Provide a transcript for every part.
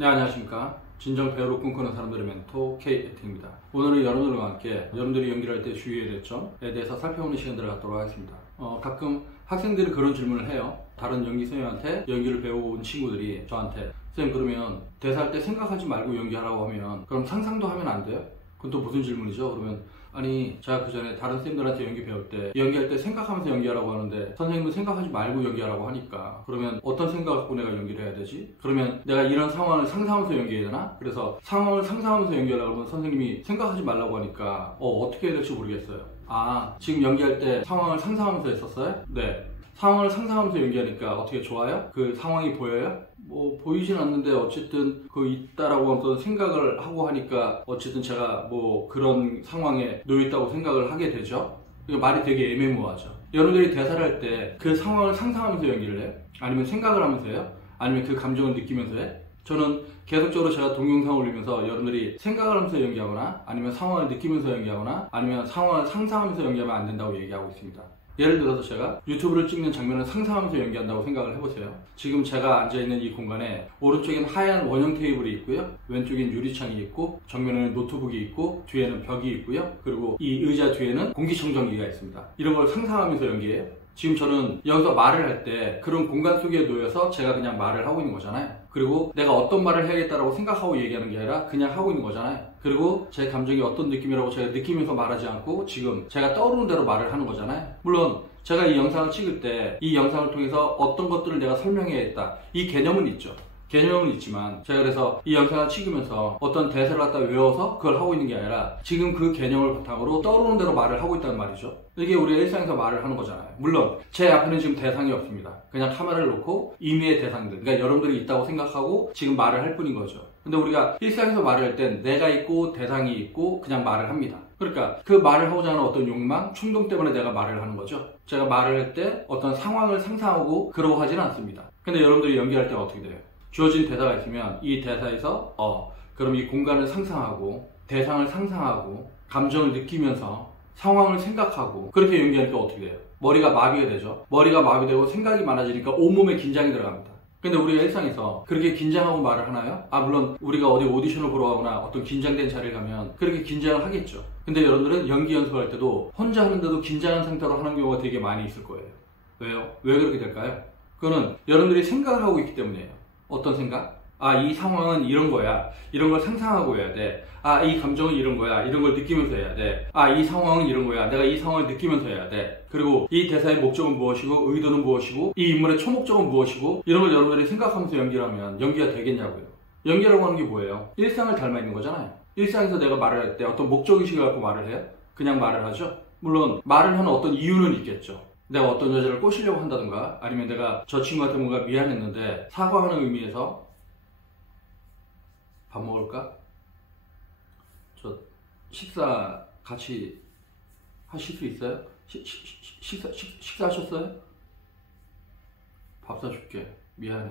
네, 안녕하십니까. 진정 배우로 꿈꾸는 사람들의 멘토 K에팅입니다. 오늘은 여러분들과 함께 여러분들이 연기를 할 때 주의해야 될 점에 대해서 살펴보는 시간들을 갖도록 하겠습니다. 가끔 학생들이 그런 질문을 해요. 다른 연기 선생님한테 연기를 배워온 친구들이 저한테 선생님, 그러면 대사할 때 생각하지 말고 연기하라고 하면 그럼 상상도 하면 안 돼요? 그건 또 무슨 질문이죠? 그러면 아니, 제가 그 전에 다른 선생님들한테 연기 배울 때 연기할 때 생각하면서 연기하라고 하는데 선생님은 생각하지 말고 연기하라고 하니까 그러면 어떤 생각을 갖고 내가 연기를 해야 되지? 그러면 내가 이런 상황을 상상하면서 연기해야 되나? 그래서 상황을 상상하면서 연기하려고 하면 선생님이 생각하지 말라고 하니까 어떻게 해야 될지 모르겠어요. 지금 연기할 때 상황을 상상하면서 했었어요? 네. 상황을 상상하면서 연기하니까 어떻게 좋아요? 그 상황이 보여요? 보이진 않는데 어쨌든 있다라고 어떤 생각을 하고 하니까 어쨌든 제가 그런 상황에 놓여있다고 생각을 하게 되죠. 말이 되게 애매모호하죠. 여러분들이 대사를 할 때 그 상황을 상상하면서 연기를 해요? 아니면 생각을 하면서 해요? 아니면 그 감정을 느끼면서 해요? 저는 계속적으로 제가 동영상 올리면서 여러분들이 생각을 하면서 연기하거나 아니면 상황을 느끼면서 연기하거나 아니면 상황을 상상하면서 연기하면 안 된다고 얘기하고 있습니다. 예를 들어서 제가 유튜브를 찍는 장면을 상상하면서 연기한다고 생각을 해보세요. 지금 제가 앉아있는 이 공간에 오른쪽엔 하얀 원형 테이블이 있고요, 왼쪽엔 유리창이 있고, 정면에는 노트북이 있고, 뒤에는 벽이 있고요, 그리고 이 의자 뒤에는 공기청정기가 있습니다. 이런 걸 상상하면서 연기해요. 지금 저는 여기서 말을 할 때 그런 공간 속에 놓여서 제가 그냥 말을 하고 있는 거잖아요. 그리고 내가 어떤 말을 해야겠다라고 생각하고 얘기하는 게 아니라 그냥 하고 있는 거잖아요. 그리고 제 감정이 어떤 느낌이라고 제가 느끼면서 말하지 않고 지금 제가 떠오르는 대로 말을 하는 거잖아요. 물론 제가 이 영상을 찍을 때 이 영상을 통해서 어떤 것들을 내가 설명해야겠다, 이 개념은 있죠. 개념은 있지만 제가 그래서 이 영상을 찍으면서 어떤 대사를 갖다 외워서 그걸 하고 있는 게 아니라 지금 그 개념을 바탕으로 떠오르는 대로 말을 하고 있다는 말이죠. 이게 우리가 일상에서 말을 하는 거잖아요. 물론 제 앞에는 지금 대상이 없습니다. 그냥 카메라를 놓고 임의의 대상들, 그러니까 여러분들이 있다고 생각하고 지금 말을 할 뿐인 거죠. 근데 우리가 일상에서 말을 할 땐 내가 있고 대상이 있고 그냥 말을 합니다. 그러니까 그 말을 하고자 하는 어떤 욕망, 충동 때문에 내가 말을 하는 거죠. 제가 말을 할 때 어떤 상황을 상상하고 그러고 하지는 않습니다. 근데 여러분들이 연기할 때는 어떻게 돼요? 주어진 대사가 있으면 이 대사에서 그럼 이 공간을 상상하고 대상을 상상하고 감정을 느끼면서 상황을 생각하고 그렇게 연기하니까 어떻게 돼요? 머리가 마비가 되죠. 머리가 마비되고 생각이 많아지니까 온몸에 긴장이 들어갑니다. 근데 우리가 일상에서 그렇게 긴장하고 말을 하나요? 물론 우리가 어디 오디션을 보러 가거나 어떤 긴장된 자리에 가면 그렇게 긴장을 하겠죠. 근데 여러분들은 연기 연습할 때도 혼자 하는데도 긴장한 상태로 하는 경우가 되게 많이 있을 거예요. 왜요? 왜 그렇게 될까요? 그거는 여러분들이 생각을 하고 있기 때문이에요. 어떤 생각? 이 상황은 이런 거야. 이런 걸 상상하고 해야 돼. 이 감정은 이런 거야. 이런 걸 느끼면서 해야 돼. 이 상황은 이런 거야. 내가 이 상황을 느끼면서 해야 돼. 그리고 이 대사의 목적은 무엇이고 의도는 무엇이고 이 인물의 초목적은 무엇이고 이런 걸 여러분들이 생각하면서 연기를 하면 연기가 되겠냐고요. 연기라고 하는 게 뭐예요? 일상을 닮아 있는 거잖아요. 일상에서 내가 말을 할 때 어떤 목적의식을 갖고 말을 해요? 그냥 말을 하죠? 물론 말을 하는 어떤 이유는 있겠죠. 내가 어떤 여자를 꼬시려고 한다든가 아니면 내가 저 친구한테 뭔가 미안했는데 사과하는 의미에서 밥 먹을까? 저 식사 같이 하실 수 있어요? 식사하셨어요? 밥 사줄게. 미안해.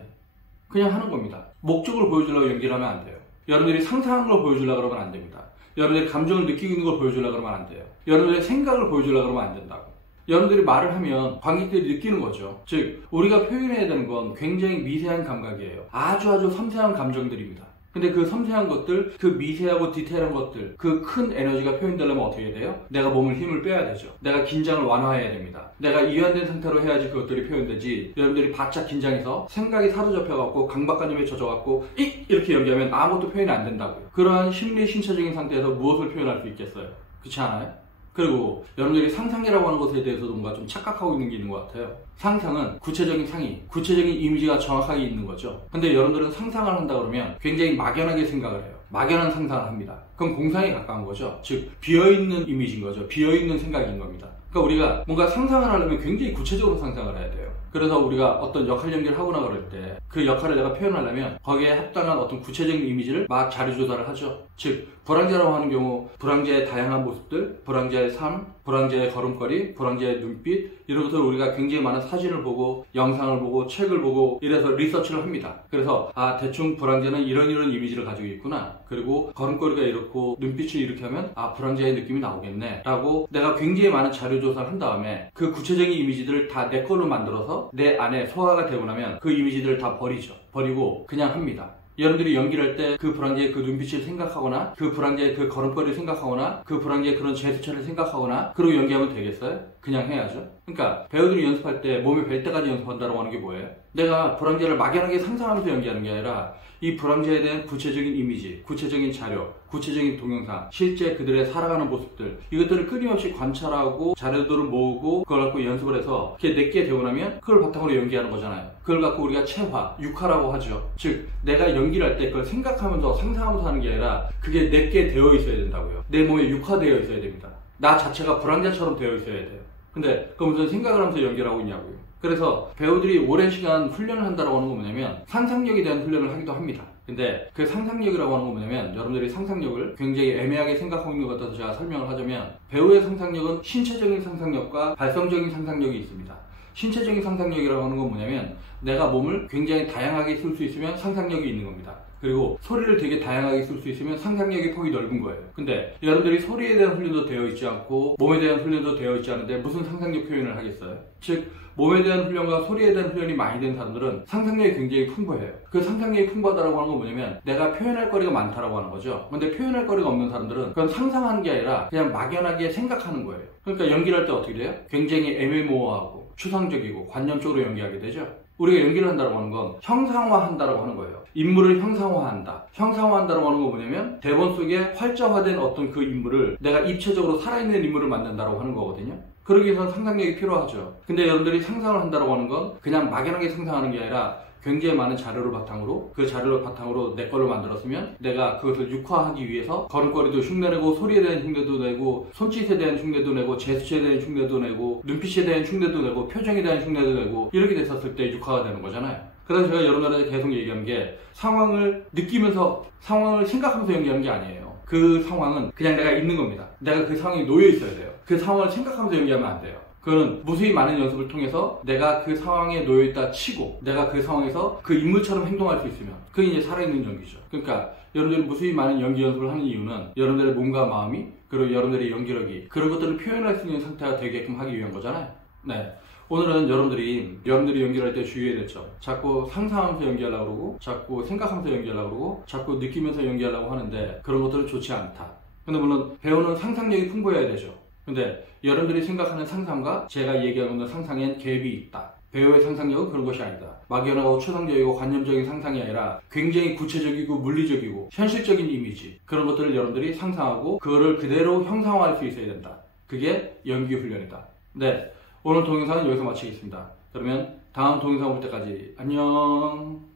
그냥 하는 겁니다. 목적을 보여주려고 연기를 하면 안 돼요. 여러분들이 상상한 걸 보여주려고 그러면 안 됩니다. 여러분들이 감정을 느끼고 있는 걸 보여주려고 그러면 안 돼요. 여러분들의 생각을 보여주려고 그러면 안 된다고. 여러분들이 말을 하면 관객들이 느끼는 거죠. 즉 우리가 표현해야 되는 건 굉장히 미세한 감각이에요. 아주 섬세한 감정들입니다. 근데 그 섬세한 것들, 그 미세하고 디테일한 것들, 그 큰 에너지가 표현되려면 어떻게 해야 돼요? 내가 몸을 힘을 빼야 되죠. 내가 긴장을 완화해야 됩니다. 내가 이완된 상태로 해야지 그것들이 표현되지. 여러분들이 바짝 긴장해서 생각이 사로잡혀갖고 강박관념에 젖어갖고 이렇게 연기하면 아무것도 표현이 안 된다고요. 그러한 심리 신체적인 상태에서 무엇을 표현할 수 있겠어요? 그렇지 않아요? 그리고 여러분들이 상상이라고 하는 것에 대해서도 뭔가 좀 착각하고 있는 게 있는 것 같아요. 상상은 구체적인 상의, 구체적인 이미지가 정확하게 있는 거죠. 근데 여러분들은 상상을 한다 그러면 굉장히 막연하게 생각을 해요. 막연한 상상을 합니다. 그럼 공상에 가까운 거죠. 즉 비어있는 이미지인 거죠. 비어있는 생각인 겁니다. 그러니까 우리가 뭔가 상상을 하려면 굉장히 구체적으로 상상을 해야 돼요. 그래서 우리가 어떤 역할 연기를 하거나 그럴 때 그 역할을 내가 표현하려면 거기에 합당한 어떤 구체적인 이미지를 막 자료 조사를 하죠. 즉 불황제라고 하는 경우 불황제의 다양한 모습들, 불황제의 삶, 불황제의 걸음걸이, 불황제의 눈빛 이런 것들을 우리가 굉장히 많은 사진을 보고 영상을 보고 책을 보고 이래서 리서치를 합니다. 그래서 대충 불황제는 이런 이미지를 가지고 있구나. 그리고 걸음걸이가 이렇고 눈빛을 이렇게 하면 불황제의 느낌이 나오겠네 라고 내가 굉장히 많은 자료 조사를 한 다음에 그 구체적인 이미지들을 다 내 걸로 만들어서 내 안에 소화가 되고 나면 그 이미지들을 다 버리죠. 버리고 그냥 합니다. 여러분들이 연기를 할 때 그 불황제의 그 눈빛을 생각하거나 그 불황제의 그 걸음걸이를 생각하거나 그 불황제의 그런 제스처를 생각하거나 그러고 연기하면 되겠어요? 그냥 해야죠. 그러니까 배우들이 연습할 때 몸이 벨 때까지 연습한다고 하는 게 뭐예요? 내가 불황제를 막연하게 상상하면서 연기하는 게 아니라 이 불황제에 대한 구체적인 이미지, 구체적인 자료, 구체적인 동영상, 실제 그들의 살아가는 모습들, 이것들을 끊임없이 관찰하고 자료들을 모으고 그걸 갖고 연습을 해서 그게 내게 되고 나면 그걸 바탕으로 연기하는 거잖아요. 그걸 갖고 우리가 체화, 육화라고 하죠. 즉 내가 연기를 할 때 그걸 생각하면서 상상하면서 하는 게 아니라 그게 내게 되어 있어야 된다고요. 내 몸에 육화되어 있어야 됩니다. 나 자체가 불황자처럼 되어 있어야 돼요. 근데 그 무슨 생각을 하면서 연기를 하고 있냐고요. 그래서 배우들이 오랜 시간 훈련을 한다고 하는 건 뭐냐면 상상력에 대한 훈련을 하기도 합니다. 근데 그 상상력이라고 하는 건 뭐냐면 여러분들이 상상력을 굉장히 애매하게 생각하고 있는 것 같아서 제가 설명을 하자면 배우의 상상력은 신체적인 상상력과 발성적인 상상력이 있습니다. 신체적인 상상력이라고 하는 건 뭐냐면 내가 몸을 굉장히 다양하게 쓸 수 있으면 상상력이 있는 겁니다. 그리고 소리를 되게 다양하게 쓸 수 있으면 상상력의 폭이 넓은 거예요. 근데 여러분들이 소리에 대한 훈련도 되어 있지 않고 몸에 대한 훈련도 되어 있지 않은데 무슨 상상력 표현을 하겠어요? 즉 몸에 대한 훈련과 소리에 대한 훈련이 많이 된 사람들은 상상력이 굉장히 풍부해요. 그 상상력이 풍부하다고 하는 건 뭐냐면 내가 표현할 거리가 많다라고 하는 거죠. 근데 표현할 거리가 없는 사람들은 그건 상상하는 게 아니라 그냥 막연하게 생각하는 거예요. 그러니까 연기를 할 때 어떻게 돼요? 굉장히 애매모호하고 추상적이고 관념적으로 연기하게 되죠. 우리가 연기를 한다고 하는 건 형상화한다라고 하는 거예요. 인물을 형상화한다. 형상화한다라고 하는 건 뭐냐면 대본 속에 활자화된 어떤 그 인물을 내가 입체적으로 살아있는 인물을 만든다라고 하는 거거든요. 그러기 위해서는 상상력이 필요하죠. 근데 여러분들이 상상을 한다라고 하는 건 그냥 막연하게 상상하는 게 아니라 굉장히 많은 자료를 바탕으로 그 자료를 바탕으로 내 걸로 만들었으면 내가 그것을 육화하기 위해서 걸음걸이도 흉내내고 소리에 대한 흉내도 내고 손짓에 대한 흉내도 내고 제스처에 대한 흉내도 내고 눈빛에 대한 흉내도 내고 표정에 대한 흉내도 내고 이렇게 됐었을 때 육화가 되는 거잖아요. 그래서 제가 여러분들한테 계속 얘기하는 게 상황을 느끼면서 상황을 생각하면서 연기하는 게 아니에요. 그 상황은 그냥 내가 있는 겁니다. 내가 그 상황에 놓여 있어야 돼요. 그 상황을 생각하면서 연기하면 안 돼요. 그거는 무수히 많은 연습을 통해서 내가 그 상황에 놓여있다 치고 내가 그 상황에서 그 인물처럼 행동할 수 있으면 그게 이제 살아있는 연기죠. 그러니까 여러분들이 무수히 많은 연기 연습을 하는 이유는 여러분들의 몸과 마음이 그리고 여러분들의 연기력이 그런 것들을 표현할 수 있는 상태가 되게끔 하기 위한 거잖아요. 네. 오늘은 여러분들이 연기를 할 때 주의해야 될 점, 자꾸 상상하면서 연기하려고 그러고 자꾸 생각하면서 연기하려고 그러고 자꾸 느끼면서 연기하려고 하는데 그런 것들은 좋지 않다. 근데 물론 배우는 상상력이 풍부해야 되죠. 근데 여러분들이 생각하는 상상과 제가 얘기하고 있는 상상엔 갭이 있다. 배우의 상상력은 그런 것이 아니다. 막연하고 추상적이고 관념적인 상상이 아니라 굉장히 구체적이고 물리적이고 현실적인 이미지 그런 것들을 여러분들이 상상하고 그거를 그대로 형상화할 수 있어야 된다. 그게 연기 훈련이다. 네, 오늘 동영상은 여기서 마치겠습니다. 그러면 다음 동영상 볼 때까지 안녕.